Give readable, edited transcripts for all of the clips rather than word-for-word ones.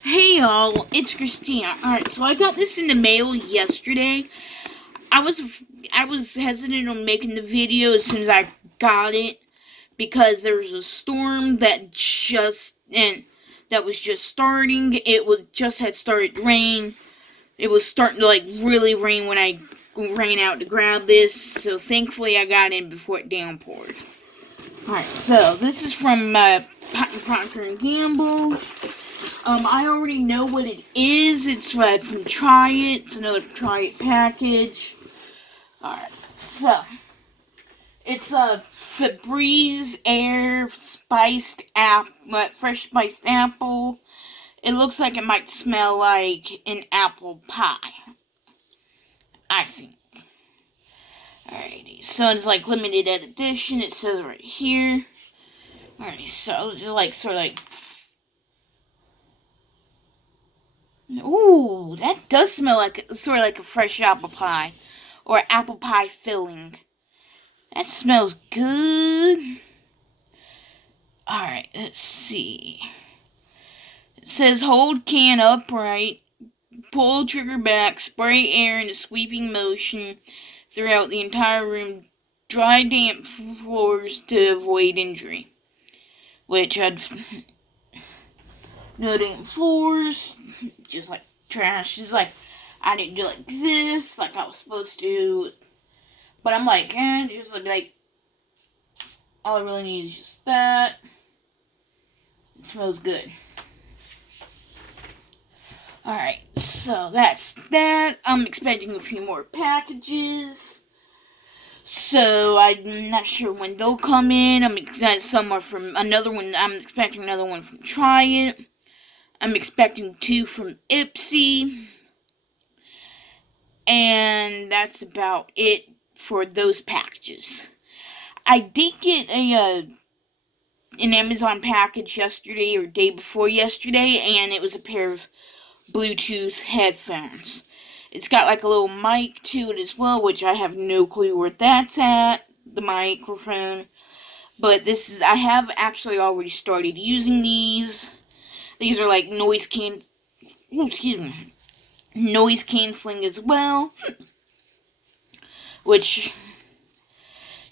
Hey y'all, it's Christina. Alright, so I got this in the mail yesterday. I was I was hesitant on making the video as soon as I got it because there was a storm that was just starting. Just had started to rain. It was starting to really rain when I ran out to grab this. So thankfully I got in before it downpoured. Alright, so this is from Procter and Gamble. I already know what it is. It's from Tryit. It's another Tryit package. Alright, so it's a Febreze Air fresh spiced apple. It looks like it might smell like an apple pie, I think. Alrighty, so it's like limited edition. It says right here. Alrighty, so sort of like. Ooh, that does smell like sort of like a fresh apple pie or apple pie filling. That smells good. Alright, let's see. It says hold can upright, pull trigger back, spray air in a sweeping motion throughout the entire room, dry damp floors to avoid injury. Which no damp floors, just like trash. It's like I didn't do like this, like I was supposed to. But I'm like, just like all I really need is just that. It smells good. Alright, so that's that. I'm expecting a few more packages. So I'm not sure when they'll come in. I'm expecting some are from another one. I'm expecting another one from Tryit. I'm expecting 2 from Ipsy. And that's about it for those packages. I did get an Amazon package yesterday or day before yesterday, and it was a pair of Bluetooth headphones. It's got like a little mic to it as well, which I have no clue where that's at, the microphone. But I have actually already started using these. These are like noise canceling as well. Which,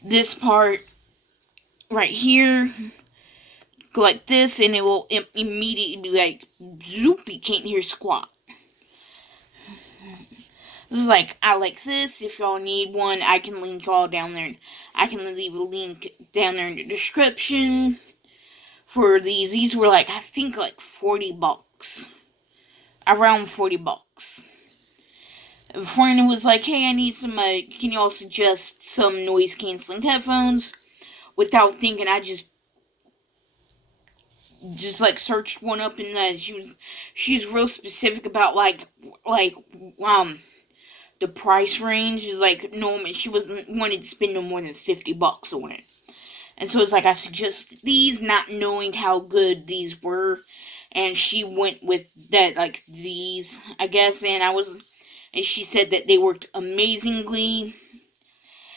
this part right here, go like this, and it will immediately be like, zoop, you can't hear squat. This is like, I like this. If y'all need one, I can link y'all down there. I can leave a link down there in the description for these. These were like, I think like $40. Around $40. A friend was like, hey, I need some, can y'all suggest some noise canceling headphones? Without thinking, I just like searched one up, and she's real specific about the price range is like no, she wasn't wanting to spend no more than $50 on it. And so it's like I suggested these, not knowing how good these were, and she went with that, like these, I guess, and she said that they worked amazingly.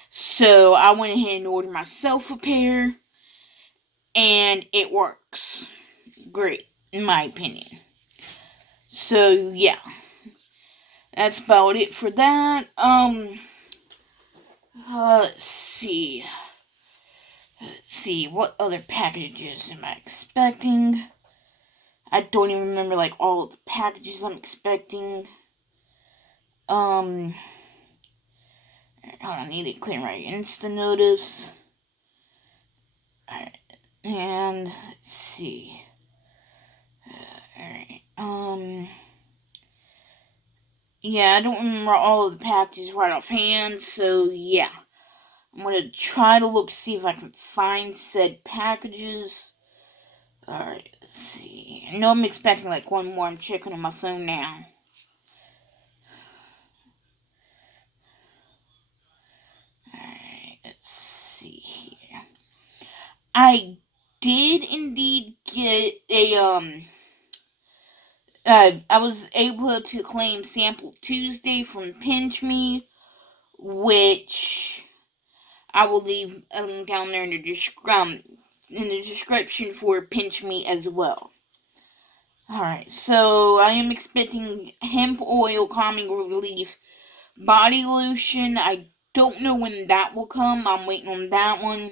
So I went ahead and ordered myself a pair, and it works great, in my opinion. So yeah. That's about it for that. Let's see. What other packages am I expecting? I don't even remember, like, all of the packages I'm expecting. Hold on, I need to clear my Insta notice. Alright, and, let's see. Alright, yeah, I don't remember all of the packages right offhand, so yeah. I'm gonna try to see if I can find said packages. Alright, let's see. I know I'm expecting like one more. I'm checking on my phone now. Alright, let's see here. I did indeed get I was able to claim Sample Tuesday from Pinch Me, which I will leave a link down there in the description for Pinch Me as well. Alright, so I am expecting hemp oil calming relief body lotion. I don't know when that will come. I'm waiting on that one.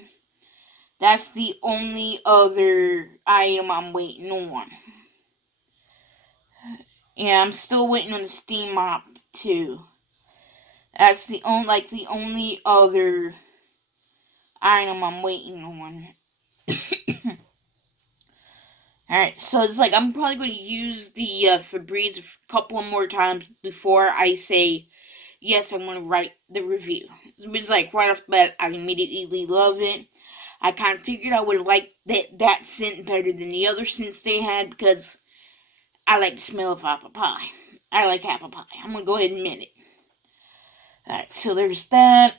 That's the only other item I'm waiting on. Yeah, I'm still waiting on the steam mop too. That's the only other item I'm waiting on. Alright, so it's like I'm probably going to use the Febreze a couple more times before I say, yes, I'm going to write the review. It's like right off the bat, I immediately love it. I kind of figured I would like that scent better than the other scents they had because I like the smell of apple pie. I like apple pie. I'm going to go ahead and admit it. Alright, so there's that.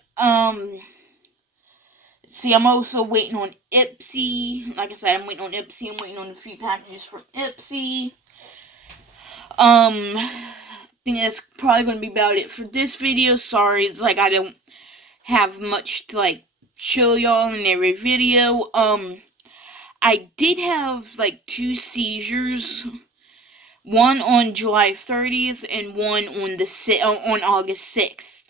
See, I'm also waiting on Ipsy. Like I said, I'm waiting on Ipsy. I'm waiting on the free packages from Ipsy. I think that's probably going to be about it for this video. Sorry, it's like I don't have much to like show y'all in every video. I did have like 2 seizures. One on July 30th and one on August 6th.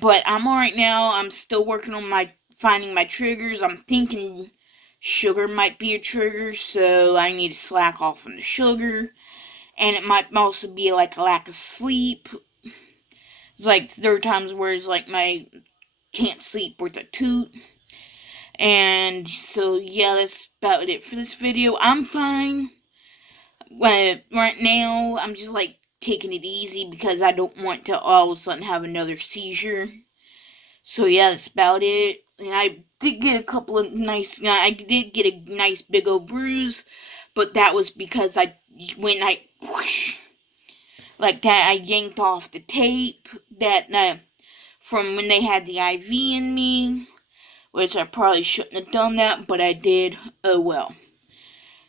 But I'm alright now. I'm still working on finding my triggers. I'm thinking sugar might be a trigger, so I need to slack off on the sugar. And it might also be like a lack of sleep. It's like there are times where it's like my can't sleep worth a toot. And so yeah, that's about it for this video. I'm fine. Right now, I'm just like taking it easy because I don't want to all of a sudden have another seizure. So yeah, that's about it. And I did get I did get a nice big old bruise, but that was because when I whoosh, like that, I yanked off the tape that from when they had the IV in me, which I probably shouldn't have done that, but I did. Oh well.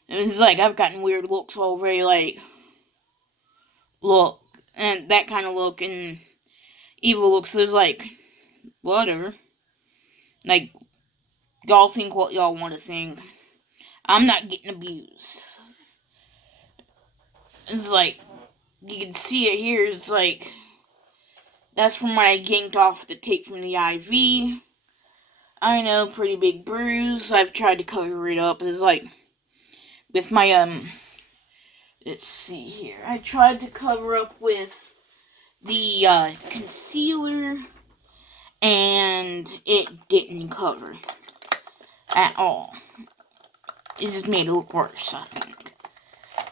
It's like I've gotten weird looks already, like look, and that kind of look, and evil looks. Is like whatever. Like y'all think what y'all want to think. I'm not getting abused. It's like you can see it here. It's like that's from when I yanked off the tape from the IV. I know, pretty big bruise. I've tried to cover it up. It's like with my let's see here. I tried to cover up with the concealer, and it didn't cover at all. It just made it look worse, I think.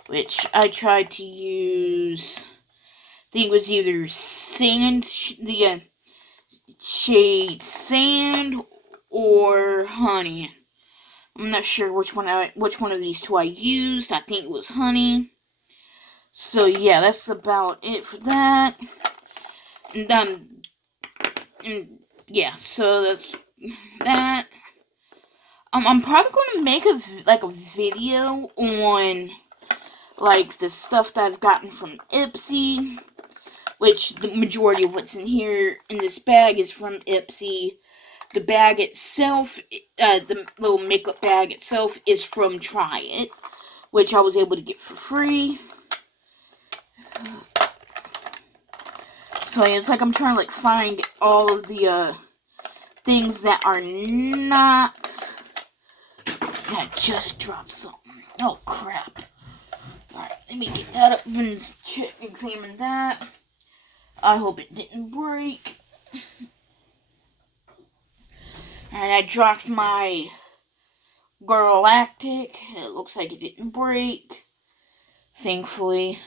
Which I tried to use, I think it was either the shade sand or honey. I'm not sure which one of these two I used. I think it was honey. So yeah, that's about it for that. And yeah, so that's that. I'm probably going to make a video on like the stuff that I've gotten from Ipsy, which the majority of what's in here in this bag is from Ipsy. The bag itself, the little makeup bag itself, is from Tryit, which I was able to get for free. So it's like I'm trying to like find all of the things that are not. I just dropped something. Oh crap! All right, let me get that up and examine that. I hope it didn't break. And I dropped my Galactic. It looks like it didn't break, thankfully.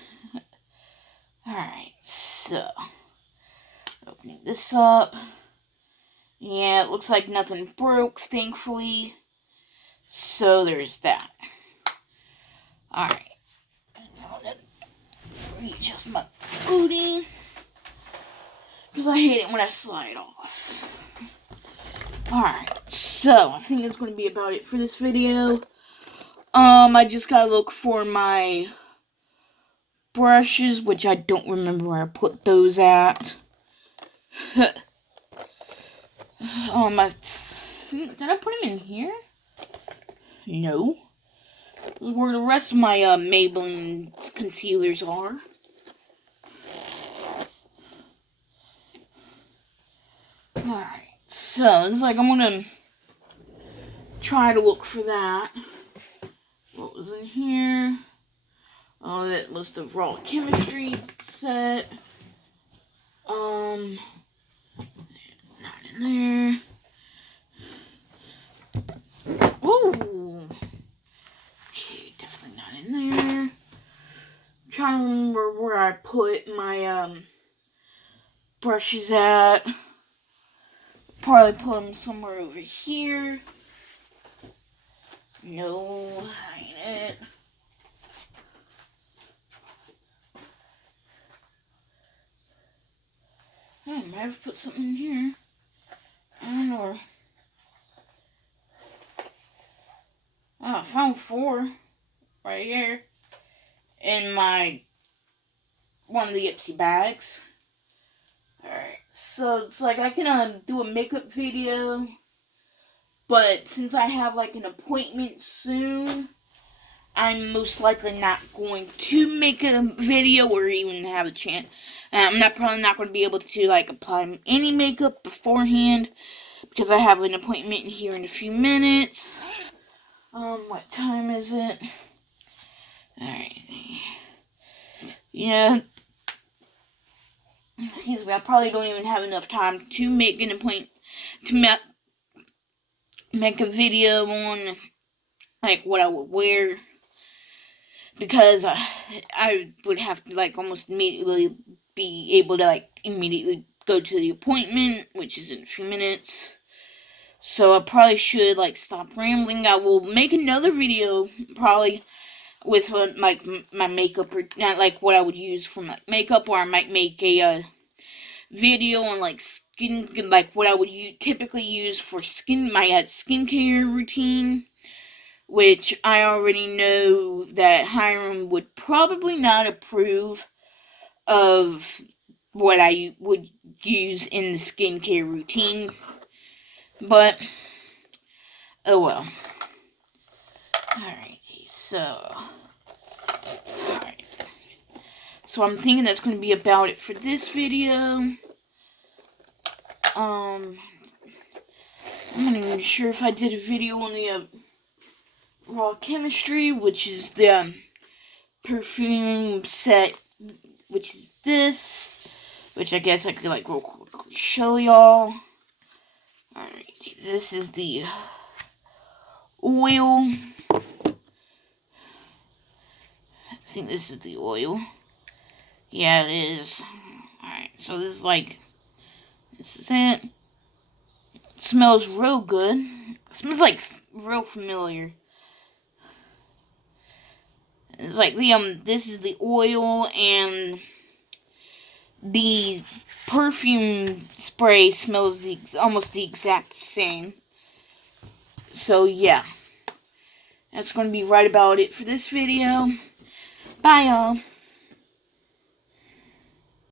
Alright, so opening this up. Yeah, it looks like nothing broke, thankfully. So there's that. Alright. I'm gonna readjust my booty, because I hate it when I slide off. Alright, so I think that's going to be about it for this video. I just gotta look for my brushes, which I don't remember where I put those at. I think, did I put them in here? No. where the rest of my Maybelline concealers are. Alright, so it's like I'm gonna try to look for that. What was in here? Oh, that was the raw chemistry set. Not in there. Ooh. Okay, definitely not in there. I'm trying to remember where I put my brushes at. Probably put them somewhere over here. No, ain't it. I might have put something in here. I don't know. Oh, I found 4 right here in my one of the Ipsy bags. Alright, so it's like I can do a makeup video, but since I have like an appointment soon, I'm most likely not going to make a video or even have a chance. I'm probably not going to be able to like apply any makeup beforehand because I have an appointment here in a few minutes. What time is it? Alright. Yeah. Excuse me, I probably don't even have enough time to make an appointment, to make a video on, like, what I would wear, because I would have to, like, almost immediately be able to, like, immediately go to the appointment, which is in a few minutes. So I probably should, like, stop rambling. I will make another video, probably, with, like, my makeup, or not, like, what I would use for my makeup, or I might make a, video on, like, skin, like, what I would typically use for my skincare routine, which I already know that Hiram would probably not approve of what I would use in the skincare routine, but, oh well. Alright, so, alright. So I'm thinking that's going to be about it for this video. I'm not even sure if I did a video on the raw chemistry, which is the perfume set, which is this, which I guess I could like real quickly show y'all. Alright, this is the oil. I think this is the oil. Yeah, it is. Alright, so this is like, this is it. It smells real good. It smells like real familiar. It's like the this is the oil, and the perfume spray smells almost the exact same. So yeah, that's going to be right about it for this video. Bye y'all.